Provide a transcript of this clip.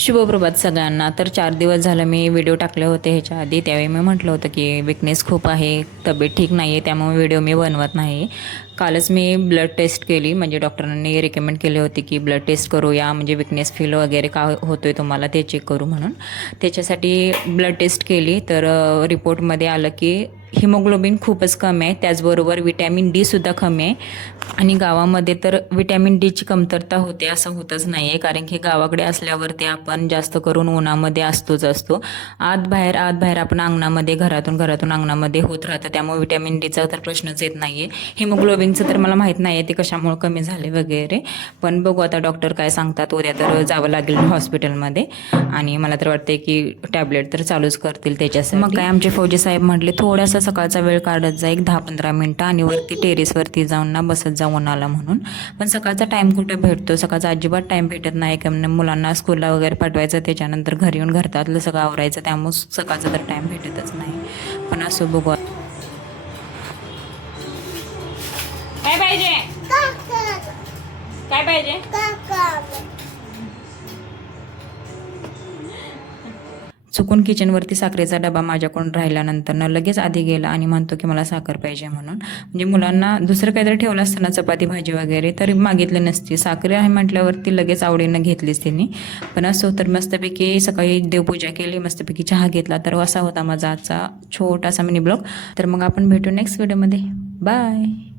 शुभप्रभात सगळ्यांना. तर 4 दिवस झालं मी व्हिडिओ टाकले होते ह्याच्या आधी. त्यावेळी मी म्हटलं होतं की विकनेस खूप आहे, तब्येत ठीक नाही आहे, त्यामुळे व्हिडिओ मी बनवत नाही. कालच मी ब्लड टेस्ट केली, म्हणजे डॉक्टरांनी रिकमेंड केले होते की ब्लड टेस्ट करूया, म्हणजे विकनेस फील वगैरे का होतो आहे तुम्हाला ते चेक करू म्हणून. त्याच्यासाठी ब्लड टेस्ट केली, तर रिपोर्टमध्ये आलं की हिमोग्लोबिन खूपच कमी आहे, त्याचबरोबर विटॅमिन डीसुद्धा कमी आहे. आणि गावामध्ये तर विटॅमिन डीची कमतरता होते असं होतच नाही आहे, कारण की गावाकडे असल्यावरती आपण जास्त करून उन्हामध्ये असतो. आत बाहेर आपण अंगणामध्ये घरातून अंगणामध्ये होत राहतं, त्यामुळे विटॅमिन डीचा तर प्रश्नच येत नाही आहे. हिमोग्लोबिनचं तर मला माहीत नाही आहे ते कशामुळे कमी झाले वगैरे, पण बघू आता डॉक्टर काय सांगतात. उद्या तर जावं लागेल हॉस्पिटलमध्ये, आणि मला तर वाटते की टॅबलेट तर चालूच करतील त्याच्यासाठी. मग काय आमचे फौजी साहेब म्हटले थोडासा सकाळचा वेळ काढत जा, एक 10-15 मिनटं, आणि वरती टेरेसवरती जाऊन ना बसत जाऊन आला म्हणून. पण सकाळचा टाईम कुठे भेटतो, सकाळचा अजिबात टाईम भेटत नाही, कारण मुलांना स्कूलला वगैरे पाठवायचं, त्याच्यानंतर घरी येऊन घरातलं सगळं आवरायचं, त्यामुळे सकाळचा तर टाईम भेटतच नाही. पण असं बघू. काय पाहिजे, काय पाहिजे? चुकून किचनवरती साखरेचा डबा माझ्याकडून राहिल्यानंतर ना लगेच आधी गेला आणि म्हणतो की मला साखर पाहिजे म्हणून. म्हणजे मुलांना दुसरं काहीतरी ठेवलं असतं ना, चपाती भाजी वगैरे, तरी मागितली नसती. साखर आहे म्हटल्यावरती लगेच आवडीनं घेतलीच तिने. पण असो, तर मस्तपैकी सकाळी देवपूजा केली, मस्तपैकी चहा घेतला. तर असा होता माझा आजचा छोटासा मिनी ब्लॉग. तर मग आपण भेटू नेक्स्ट व्हिडिओमध्ये. बाय.